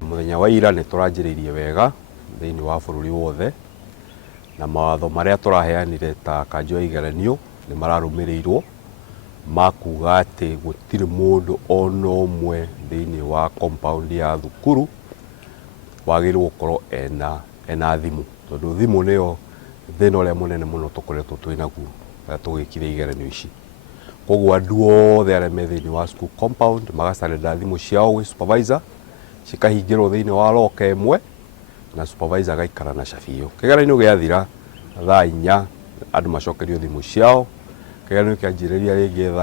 Muthenya wa ira nĩ tũranjĩrĩirie wega thĩinĩ wa bũrũri wothe, na mawatho marĩa tũraheanire ta kanjũ ya igeranio nĩ mararũmĩrĩirwo, makuga atĩ gũtirĩ mũndũ ona ũmwe thĩinĩ wa compound ya thukuru wagĩrĩirwo gũkorwo ena thimũ, tondũ thimũ nĩyo thĩna ũrĩa mũnene mũno tũkoretwo twĩnaguo tũgĩkire igeranio ici. Koguo andũ othe arĩa me thĩinĩ wa school compound magacarenda thimũ ciao gwĩ supervisor, cikahingĩrwo thĩinĩ wa locker ĩmwe na supervisor agaikara na cabi ĩyo. Kĩgeranio gĩathira thaa 4 andũ macokerio thimũ ciao, kĩgeranio kĩanjĩrĩria rĩngĩ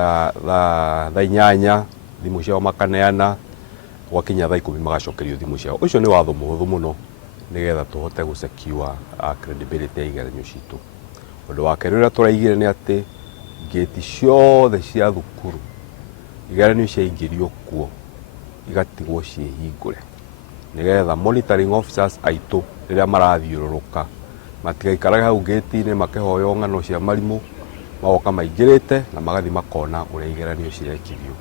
thaa 8 thimũ ciao makaneana, gwakinya thaa 10 magacokerio thimũ ciao. Ũcio nĩ watho mũhũthũ mũno nĩgetha tũhote gũ secure credibility ya igeranio citũ. Ũndũ wa kerĩ ũrĩa tũraigire nĩ atĩ gate ciothe cia thukuru igeranio ciaingĩrio kuo igatigwo ciĩhingũre, nĩgetha monitoring officers aitũ rĩrĩa marathiũrũrũka matigaikarage hau gate-inĩ makĩhoya ng'ano cia marimũ, magoka maingĩrĩte na magathi makona ũrĩa igeranio cirekithio.